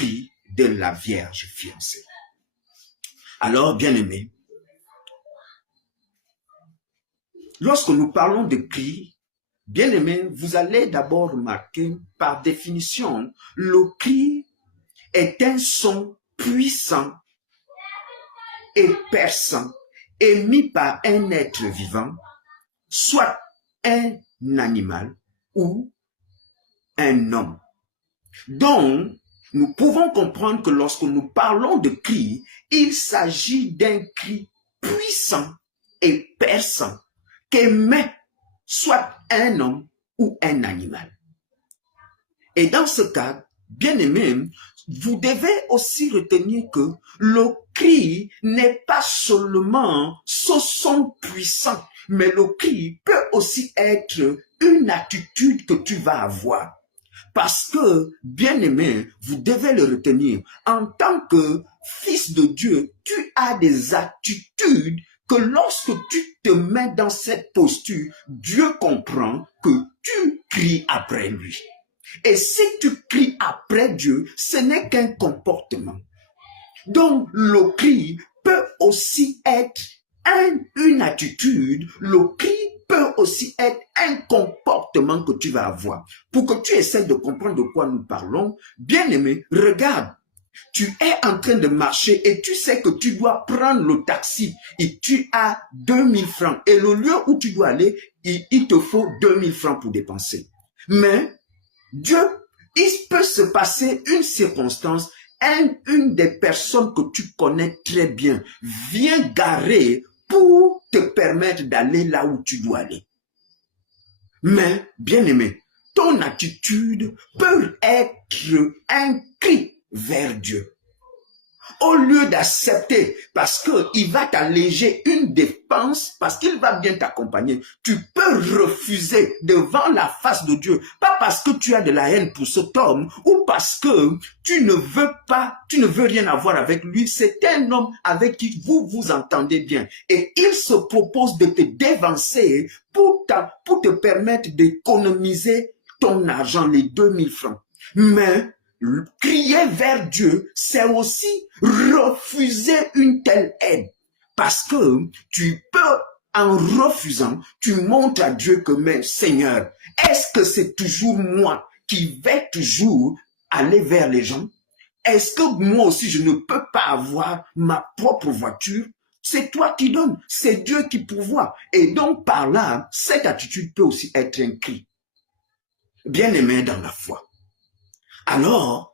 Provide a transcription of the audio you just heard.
cri de la Vierge fiancée. Alors, bien-aimés, lorsque nous parlons de cri, bien-aimés, vous allez d'abord remarquer, par définition, le cri est un son puissant et perçant émis par un être vivant, soit un animal ou un homme. Donc, nous pouvons comprendre que lorsque nous parlons de cri, il s'agit d'un cri puissant et perçant qu'émet soit un homme ou un animal. Et dans ce cas, bien aimé, vous devez aussi retenir que le cri n'est pas seulement ce son puissant, mais le cri peut aussi être une attitude que tu vas avoir. Parce que, bien aimé, vous devez le retenir, en tant que fils de Dieu, tu as des attitudes que lorsque tu te mets dans cette posture, Dieu comprend que tu cries après lui. Et si tu cries après Dieu, ce n'est qu'un comportement. Donc, le cri peut aussi être une attitude, le cri peut aussi être un comportement que tu vas avoir. Pour que tu essaies de comprendre de quoi nous parlons, bien aimé, regarde, tu es en train de marcher et tu sais que tu dois prendre le taxi et tu as 2000 francs. Et le lieu où tu dois aller, il te faut 2000 francs pour dépenser. Mais Dieu, il peut se passer une circonstance, une des personnes que tu connais très bien vient garer pour te permettre d'aller là où tu dois aller. Mais, bien aimé, ton attitude peut être un cri vers Dieu. Au lieu d'accepter, parce qu'il va t'alléger une dépense, parce qu'il va bien t'accompagner, tu peux refuser devant la face de Dieu. Pas parce que tu as de la haine pour cet homme, ou parce que tu ne veux rien avoir avec lui. C'est un homme avec qui vous vous entendez bien. Et il se propose de te dévancer pour te permettre d'économiser ton argent, les 2000 francs. Mais crier vers Dieu, c'est aussi refuser une telle aide. Parce que tu peux, en refusant, tu montres à Dieu que, mais Seigneur, est-ce que c'est toujours moi qui vais toujours aller vers les gens? Est-ce que moi aussi je ne peux pas avoir ma propre voiture? C'est toi qui donnes, c'est Dieu qui pourvoit. Et donc par là, cette attitude peut aussi être un cri. Bien-aimé dans la foi. Alors,